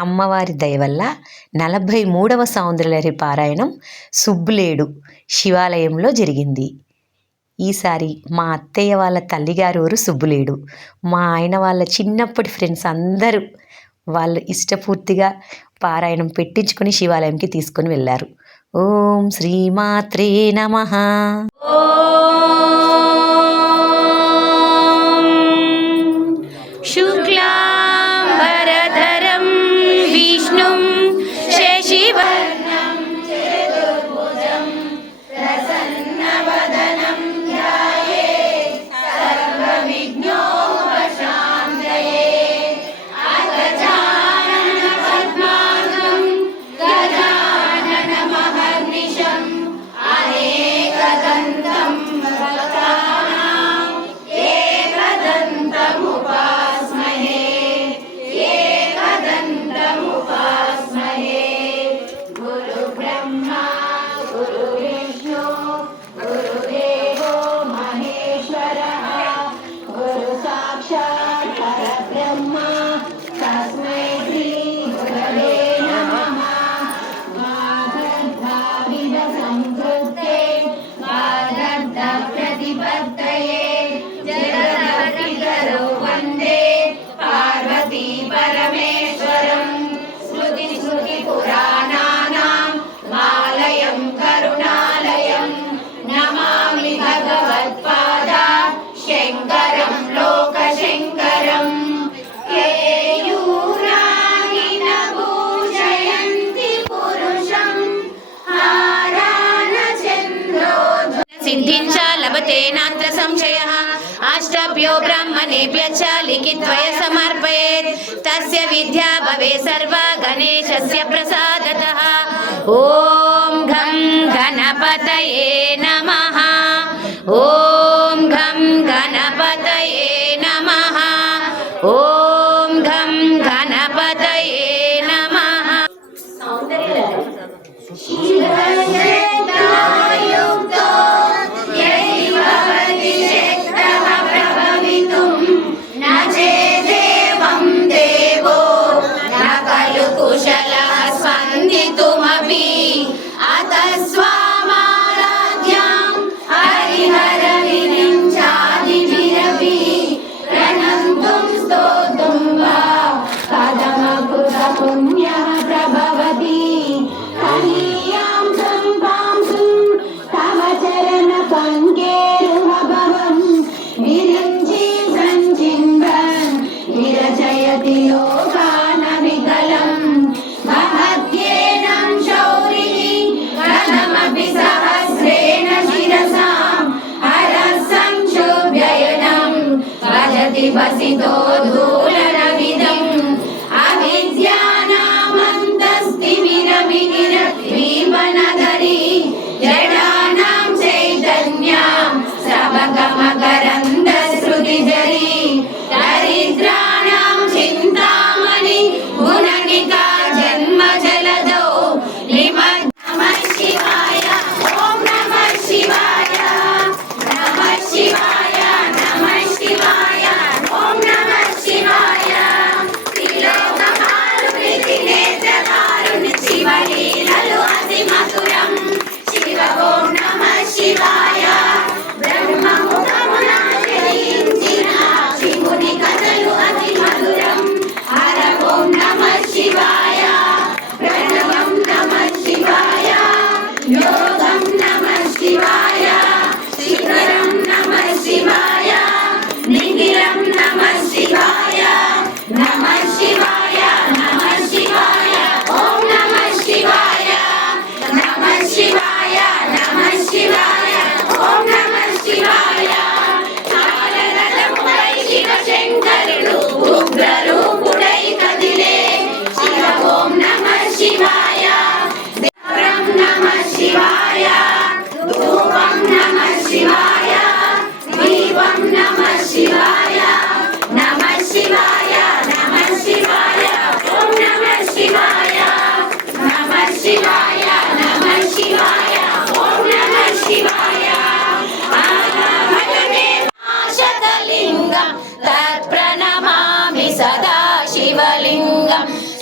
అమ్మవారి దయవల్ల నలభై మూడవ సౌందర్యలహరి పారాయణం సుబ్బులేడు శివాలయంలో జరిగింది. ఈసారి మా అత్తయ్య వాళ్ళ తల్లిగారు ఊరు సుబ్బులేడు. మా ఆయన వాళ్ళ చిన్నప్పటి ఫ్రెండ్స్ అందరూ వాళ్ళు ఇష్టపూర్తిగా పారాయణం పెట్టించుకుని శివాలయంకి తీసుకుని వెళ్ళారు. ఓం శ్రీమాత్రే నమ. శుక్లా सिद्धिञ्च लभते नात्र संशयः अष्टभ्यो ब्रह्मणेभ्य च लिखित्वय समर्पयेत् तस्य विद्या भवे सर्वा गणेशस्य प्रसादतः ॐ घं गणपतये ప్రతిభసితో దూలన విధం అవిద్యానామంతస్తి విరమిగిర ద్వీపనగరి జడానాం చైతన్యాం సబకమకరంద శృతిజరీ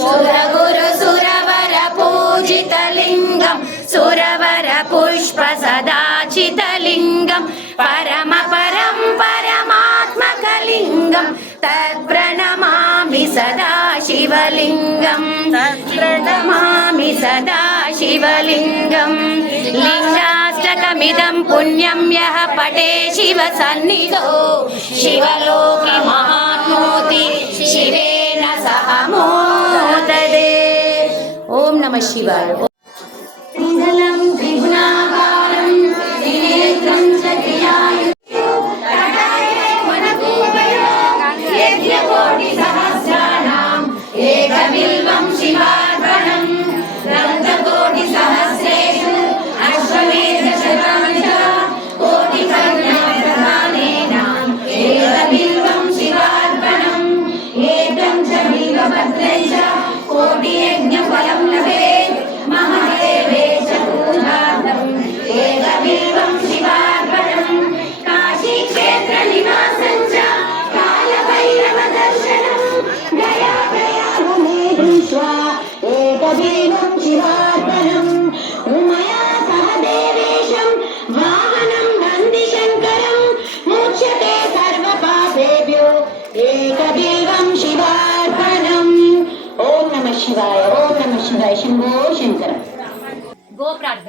सुरगुरु सुरवर पूजितलिङ्गं सुरवर पुष्प सदाचितलिङ्गं परम परं परमात्मकलिङ्गं तत्प्रणमामि सदा शिवलिङ्गं तत्प्रणमामि सदा शिवलिङ्गं लिङ्गाष्टकमिदं पुण्यं यः पटे शिवसन्निधो शिवलोकमहात्मो Shiva,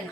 な。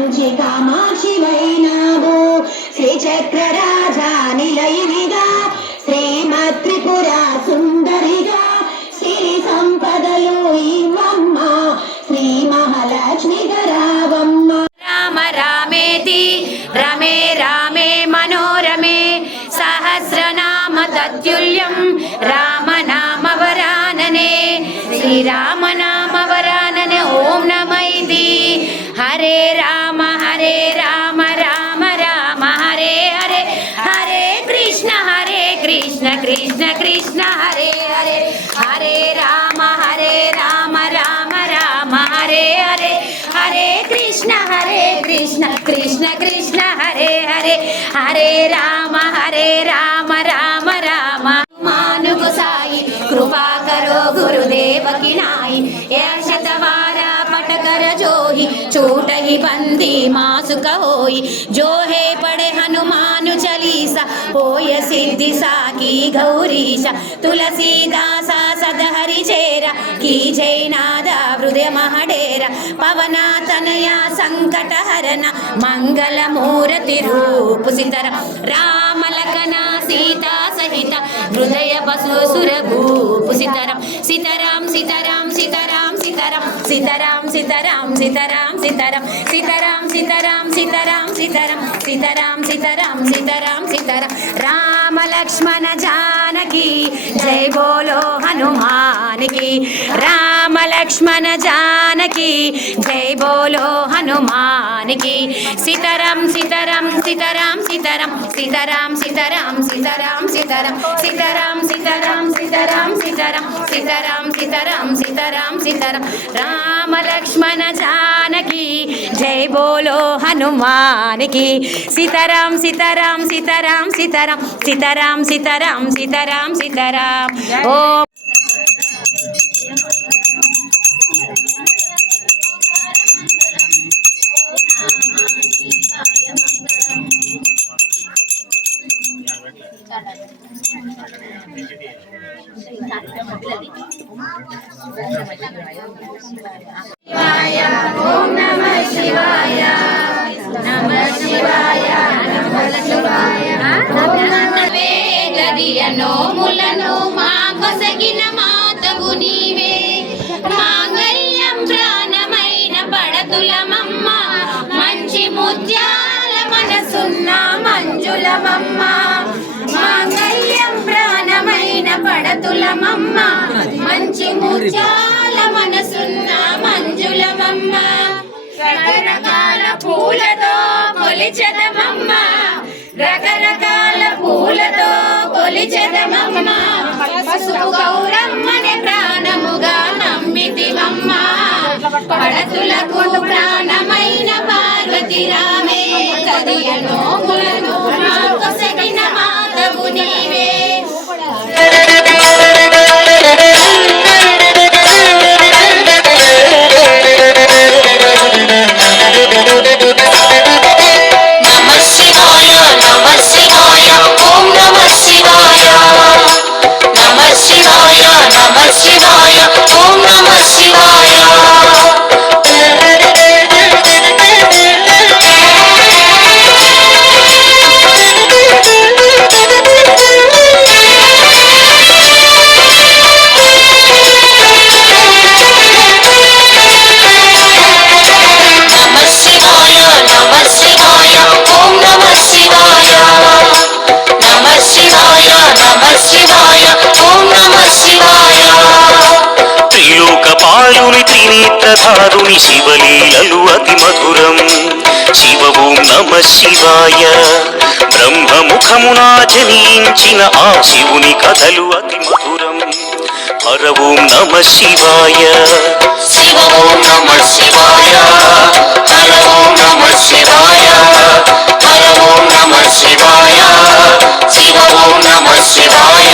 वञ्चिता माक्षि वैनाभो श्रीचक्रराजा निलयनिदा। కృష్ణ హరే కృష్ణ కృష్ణ కృష్ణ హరే హరే హరే రామ హరే రామ రామ రామ. మానుకు సాయి కృపాకరో గురుదేవకి నాయి. ఏ శతవా ए शतवारा पटकर जोही छूट ही बंदी मासुक होई जो है पढ़े हनुमान चालीसा होय सिद्धि साकी गौरीशा तुलसीदासा सदहरि चेरा की जैनादा हृदय महडेरा पवना तनया संकट हरन मंगल मूर्ति रूप सितर राम लखना सीता सहित हृदय बसु सुर भूप सीताराम सीताराम सीताराम సీతారాం సీతారాం సీతారాం సీతారాం సీతారాం సీతారాం సీతారాం సీతారాం సీతారాం సీతారాం సీతారాం సీతారాం సీతారాం రామ లక్ష్మణ జానకి జై బోలో హనుమానికి రామ లక్ష్మణ జానకి జై బోలో హనుమానికి సీతరాం సీతరాం సీతరాం సీతరాం సీతరాం సీతరాం సీతరాం సీతరాం సీతరాం సీతరాం సీతరాం సీతరాం సీతరాం సీతరాం సీతరాం సీతరాం రామ లక్ష్మణ జానకి జై బోలో హనుమానికి సీతరాం సీతరాం సీతరాం సీతరాం సీతారాం సీతారాం సీతారాం సీతారాం. ఓం పడతులమమ్మ మంచి ముత్యాల మనసున్న మంజులమమ్మ. మాంగళ్యం ప్రాణమైన పడతులమమ్మ మంచి ముత్యాల మనసున్న మంజులమమ్మ. రకరకాల పూలతో కొలిచదమమ్మ రకరకాల పూలతో కొలిచదమమ్మ. పసుపు గౌరమ్మని Добра! త్రినేత్రధారుని శివలీలలు అతి మధురం. శివ ఓం నమ శివాయ. బ్రహ్మముఖమునా జనించిన ఆ శివుని కథలు అతి మధురం. హర ఓం నమ శివాయ. శివ ఓం నమ శివాయ. హర ఓం నమ శివాయ. హర ఓం నమ శివాయ. శివ ఓం నమ శివాయ.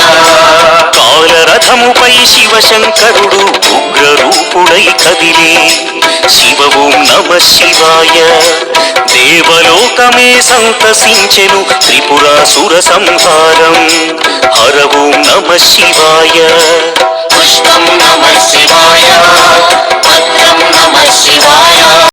కాలరథముపై శివశంకరుడు ఉగ్రరూపుడై కదిలే శివవం నమ శివాయ. దేవలోకమే సంతసించెను త్రిపురాసుర సంహారం. హర ఓం నమ శివాయ. పుష్పం నమ శివాయ. పత్రం నమ శివాయ.